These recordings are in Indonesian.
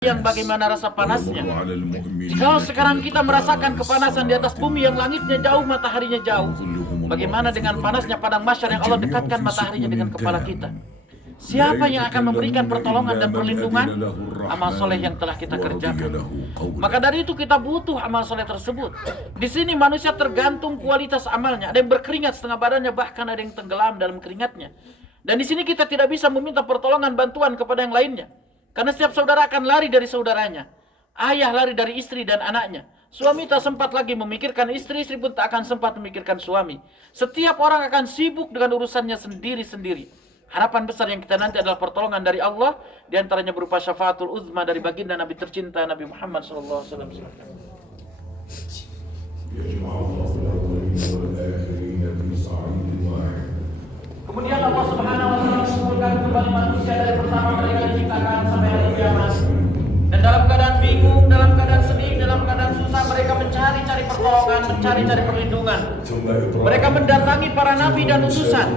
yang bagaimana rasa panasnya. Jikalau sekarang kita merasakan kepanasan di atas bumi yang langitnya jauh, mataharinya jauh, bagaimana dengan panasnya padang mahsyar yang Allah dekatkan mataharinya dengan kepala kita? Siapa yang akan memberikan pertolongan dan perlindungan? Amal soleh yang telah kita kerjakan. Maka dari itu kita butuh amal soleh tersebut. Di sini manusia tergantung kualitas amalnya. Ada yang berkeringat setengah badannya, bahkan ada yang tenggelam dalam keringatnya. Dan di sini kita tidak bisa meminta pertolongan bantuan kepada yang lainnya. Karena setiap saudara akan lari dari saudaranya. Ayah lari dari istri dan anaknya. Suami tak sempat lagi memikirkan istri, istri pun tak akan sempat memikirkan suami. Setiap orang akan sibuk dengan urusannya sendiri-sendiri. Harapan besar yang kita nanti adalah pertolongan dari Allah, di antaranya berupa syafaatul uzma dari baginda Nabi tercinta Nabi Muhammad sallallahu alaihi wasallam. Kemudian Allah Subhanahu wa taala mengumpulkan kembali manusia dari pertama mereka diciptakan sampai hari kiamat. Dan dalam keadaan bingung, dalam keadaan sedih, dalam keadaan susah, mereka mencari-cari pertolongan, mencari-cari perlindungan. Mereka mendatangi para nabi dan utusan.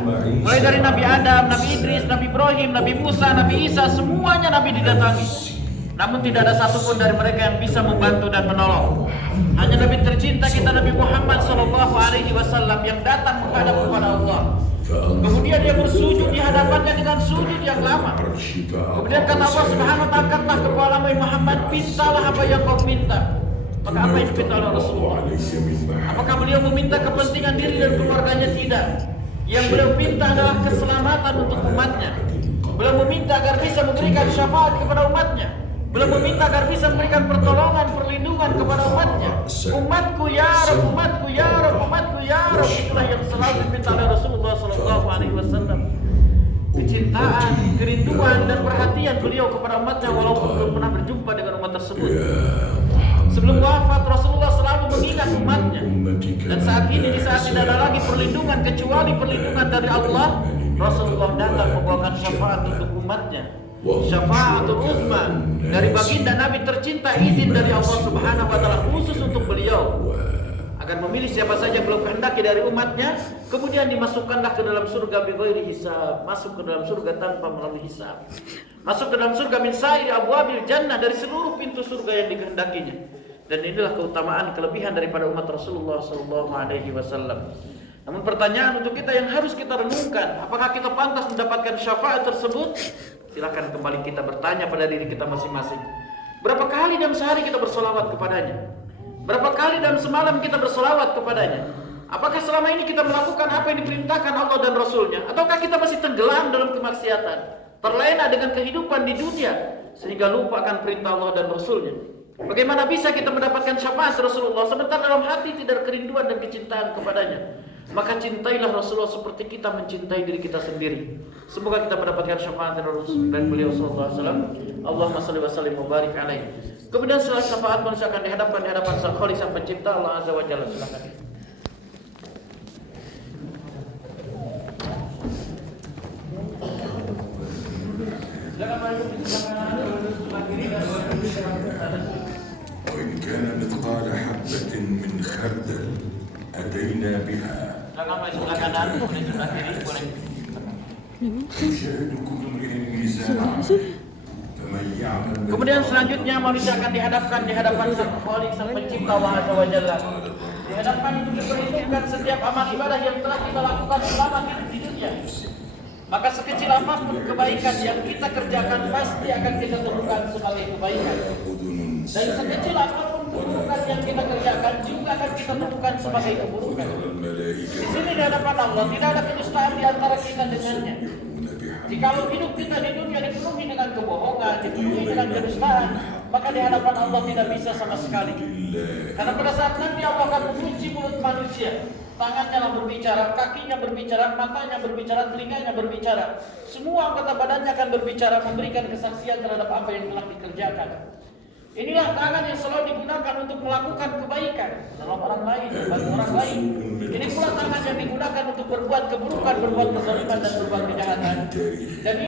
Mulai dari Nabi Adam, Nabi Idris, Nabi Ibrahim, Nabi Musa, Nabi Isa, semuanya nabi didatangi. Namun tidak ada satupun dari mereka yang bisa membantu dan menolong. Hanya Nabi tercinta kita Nabi Muhammad sallallahu alaihi wasallam yang datang menghadap kepada Allah. Kemudian dia bersujud di hadapannya dengan sujud yang lama. Kemudian kata Allah Subhanahu wa taala, "Angkatlah kepalamu Muhammad, pintalah apa yang kau minta." Maka apa yang diminta oleh Rasulullah? Apakah beliau meminta kepentingan diri dan keluarganya? Tidak. Yang beliau minta adalah keselamatan untuk umatnya. Beliau meminta agar bisa memberikan syafaat kepada umatnya. Beliau meminta agar bisa memberikan pertolongan, perlindungan kepada umatnya. Umatku ya Rabb, umatku ya Rabb, umatku ya Rabb. Itulah yang selalu diminta oleh Rasulullah sallallahu alaihi wasallam. Kecintaan, kerinduan dan perhatian beliau kepada umatnya walaupun belum pernah berjumpa dengan umat tersebut. Sebelum wafat Rasulullah selalu mengingat umatnya. Dan saat ini di saat tidak ada lagi perlindungan kecuali perlindungan dari Allah, Rasulullah datang membawakan syafaat untuk umatnya. Syafaatul uzma dari baginda Nabi tercinta, izin dari Allah Subhanahu wa taala khusus untuk beliau agar memilih siapa saja beliau kehendaki dari umatnya, kemudian dimasukkanlah ke dalam surga bighairi hisab, masuk ke dalam surga tanpa melalui hisab, masuk ke dalam surga min sairi abwabil jannah, dari seluruh pintu surga yang dikehendakinya. Dan inilah keutamaan kelebihan daripada umat Rasulullah sallallahu alaihi wasallam. Namun pertanyaan untuk kita yang harus kita renungkan, apakah kita pantas mendapatkan syafaat tersebut? Silakan kembali kita bertanya pada diri kita masing-masing. Berapa kali dalam sehari kita bersolawat kepadanya? Berapa kali dalam semalam kita bersolawat kepadanya? Apakah selama ini kita melakukan apa yang diperintahkan Allah dan Rasulnya? Ataukah kita masih tenggelam dalam kemaksiatan, terlena dengan kehidupan di dunia, sehingga lupa akan perintah Allah dan Rasulnya? Bagaimana bisa kita mendapatkan syafaat Rasulullah sementara dalam hati tidak ada kerinduan dan kecintaan kepadanya? Maka cintailah Rasulullah seperti kita mencintai diri kita sendiri. Semoga kita mendapatkan syafaat dari Rasul dan beliau sallallahu alaihi wasallam. Allahumma shalli wa sallim wa barik alaihi. Kemudian setelah syafaat manusia akan dihadapkan di hadapan Sang Khaliq, Sang Pencipta Allah Azza wa Jalla. Silakan. Silakan maju di sebelah kanan, sebelah kiri dan sebelah kanan. وإن كان مثقال حبة من خردل أتينا بها. Silakan maju sebelah kanan, boleh sebelah kiri, boleh. يشاهد كل امرئ ميزانا فمن يعمل. Kemudian selanjutnya manusia akan dihadapkan di hadapan Sang Khaliq, Sang Pencipta Allah Azza wa Jalla. Dihadapkan untuk diperhitungkan setiap amal ibadah yang telah kita lakukan selama hidup di dunia. Maka sekecil apapun kebaikan yang kita kerjakan pasti akan kita tentukan sebagai kebaikan. Dan sekecil apapun keburukan yang kita kerjakan juga akan kita tentukan sebagai keburukan. Di sini di hadapan Allah tidak ada kedustaan di antara kita dengannya. Jikalau hidup kita di dunia dipenuhi dengan kebohongan, dipenuhi dengan kedustaan, maka di hadapan Allah tidak bisa sama sekali. Karena pada saat nanti Allah akan menguji mulut manusia. Tangannya lah berbicara, kakinya berbicara, matanya berbicara, telinganya berbicara. Semua anggota badannya akan berbicara, memberikan kesaksian terhadap apa yang telah dikerjakan. Inilah tangan yang selalu digunakan untuk melakukan kebaikan dalam orang lain, bagi orang lain. Ini pula tangan yang digunakan untuk berbuat keburukan, berbuat kezaliman dan berbuat kejahatan. Dan